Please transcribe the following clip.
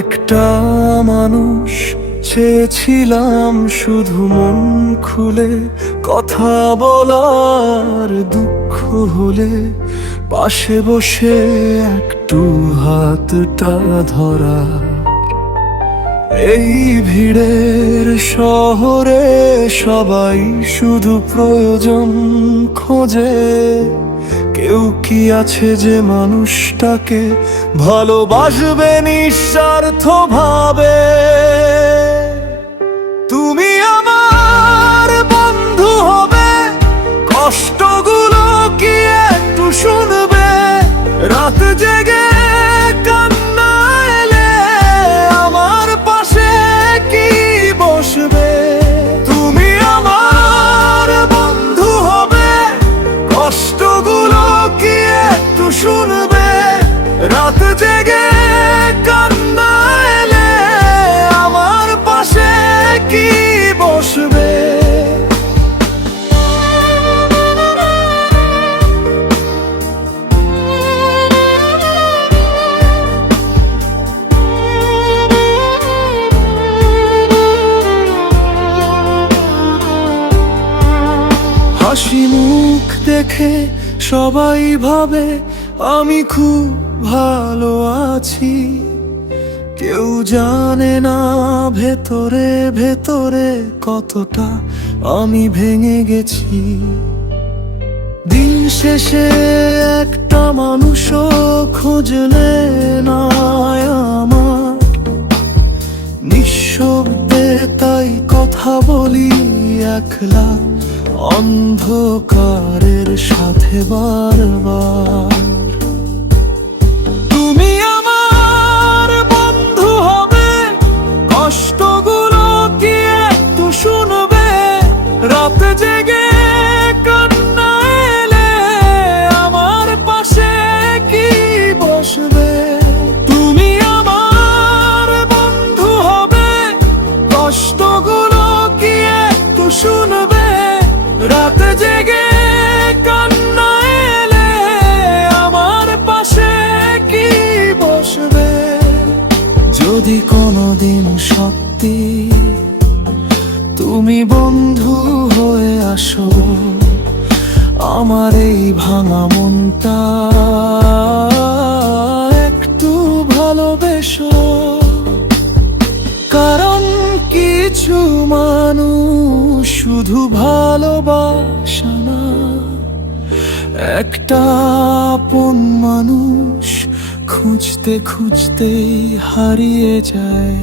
একটা মানুষ চেয়েছিলাম শুধু মন খুলে কথা বলার, দুঃখ হলে পাশে বসে একটু হাতটা ধরা। এই ভিড়ের শহরে সবাই শুধু প্রয়োজন খোঁজে, কেউ কি আছে যে মানুষটাকে ভালোবাসবে নিঃস্বার্থ ভাবে? তুমি আমার বন্ধু হবে, কষ্টগুলো কি একটু শুনবে? রাত জেগে কান্না এলে আমার পাশে কি বসবে? তুমি আমার বন্ধু হবে, কষ্টগুলো কি একটু শুনবে? রাত জেগে কান্না এলে আমার পাশে কি বসবে? হাসি মুখ দেখে সবাই ভাবে আমি খুব ভালো আছি, কেউ জানে না ভেতরে ভেতরে কতটা আমি ভেঙে গেছি। দিন শেষে একটা মানুষও খুঁজলে না আমার, নিঃশব্দে তাই কথা বলি একলা অন্ধকারের সাথে বারবার। তুমি আমার বন্ধু হবে, কষ্টগুলো কি একটু শুনবে? রাত জেগে কান্না এলে আমার পাশে কি বসবে? তুমি আমার বন্ধু হবে, কষ্টগুলো কি একটু শুনবে? রাত জেগে কান্না এলে আমার পাশে কি বসবে? যদি কোনোদিন সত্যি তুমি বন্ধু হয়ে আসো, আমার এই ভাঙা মনটা একটু ভালোবেসো। কারণ কিছু মানুষ শুধু ভালোবাসা না, একটা আপন মানুষ খুঁজতে খুঁজতেই হারিয়ে যায়।